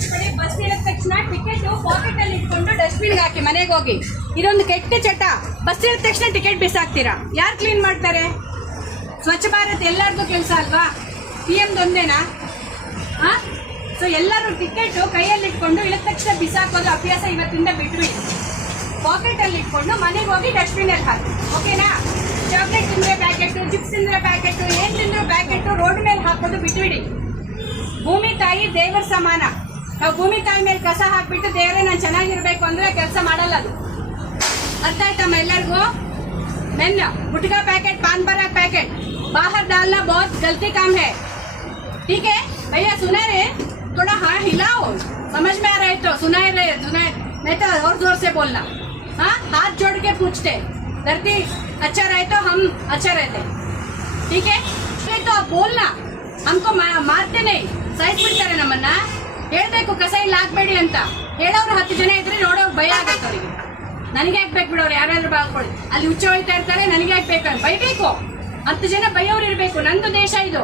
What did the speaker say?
ನೆನ್ಪಿಟ್ಕೊಳ್ಳಿ, ಬಸ್ ಇಳಿದ ತಕ್ಷಣ ಟಿಕೆಟ್ ಪಾಕೆಟ್ ಅಲ್ಲಿ ಇಟ್ಕೊಂಡು ಡಸ್ಟ್ಬಿನ್ ಹಾಕಿ ಮನೆಗೆ ಹೋಗಿ. ಇದೊಂದು ಕೆಟ್ಟ ಚಟ. ಬಸ್ ಇಳಿದ ತಕ್ಷಣ ಟಿಕೆಟ್ ಬಿಸಾಕ್ತೀರಾ, ಯಾರು ಕ್ಲೀನ್ ಮಾಡ್ತಾರೆ? ಸ್ವಚ್ಛ ಭಾರತ್ ಎಲ್ಲರಿಗೂ ಕೆಲಸ ಅಲ್ವಾ? PM ಒಂದೇನಾ? ಸೊ ಎಲ್ಲರೂ ಟಿಕೆಟ್ ಕೈಯಲ್ಲಿ ಇಟ್ಕೊಂಡು ಇಳಿದ ತಕ್ಷಣ ಬಿಸಾಕೋದು ಅಭ್ಯಾಸ ಇವತ್ತಿಂದ ಬಿಟ್ಬಿಡಿ. ಪಾಕೆಟ್ ಅಲ್ಲಿ ಇಟ್ಕೊಂಡು ಮನೆಗೆ ಹೋಗಿ ಡಸ್ಟ್ಬಿನ್ ಅಲ್ಲಿ ಹಾಕಿ, ಓಕೆನಾ? ಚಾಕ್ಲೇಟ್ ತಿಂದ್ರೆ ಪ್ಯಾಕೆಟ್, ಚಿಪ್ಸ್ ತಿಂದ್ರೆ ಪ್ಯಾಕೆಟ್, ಏನ್ ತಿಂದ್ರೆ ಪ್ಯಾಕೆಟ್ ರೋಡ್ ಮೇಲೆ ಹಾಕೋದು ಬಿಟ್ಬಿಡಿ. ಭೂಮಿ ತಾಯಿ ದೇವರ ಸಮಾನ. ನಾವು ಭೂಮಿ ತಾಯಿ ಮೇಲೆ ಕಸ ಹಾಕ್ಬಿಟ್ಟು ದೇವರೇ ನಾನು ಚೆನ್ನಾಗಿರ್ಬೇಕು ಅಂದ್ರೆ ಕೆಲಸ ಮಾಡಲ್ಲ ಅದು. ಅರ್ಥ ಆಯ್ತಮ್ಮ ಎಲ್ಲರಿಗೂ? मेन गुटखा पैकेट, पान पराग पैकेट बाहर डालना बहुत गलती काम है, ठीक है भैया? सुना रहे? थोड़ा हाँ हिलाओ, समझ में आ रहा है तो सुनाए रहे, सुनाए नहीं तो और जोर से बोलना. हाँ, हाथ जोड़ के पूछते, धरती अच्छा रहे तो हम अच्छा रहते, ठीक है? तो बोलना, हमको मारते नहीं, ಸೈಜ್ ಬಿಡ್ತಾರೆ ನಮ್ಮನ್ನ. ಹೇಳ್ಬೇಕು ಕಸ ಇಲ್ಲಿ ಹಾಕ್ಬೇಡಿ ಅಂತ ಹೇಳೋರು 10 ಜನ ಇದ್ರೆ ನೋಡೋರು ಭಯ ಆಗತ್ತೆ ಅವರಿಗೆ. ನನಗೆ ಹಾಕ್ಬೇಕು ಬಿಡೋರು, ಯಾರಾದ್ರೂ ಬಾಳ್ಕೊಳ್ಳಿ, ಅಲ್ಲಿ ಹುಚ್ಚ ಹೋಯ್ತಾ ಇರ್ತಾರೆ, ನನಗೆ ಹಾಕ್ಬೇಕು ಬೈಬೇಕು. 10 ಜನ ಬೈಯೋರು ಇರ್ಬೇಕು. ನಂದು ದೇಶ ಇದು.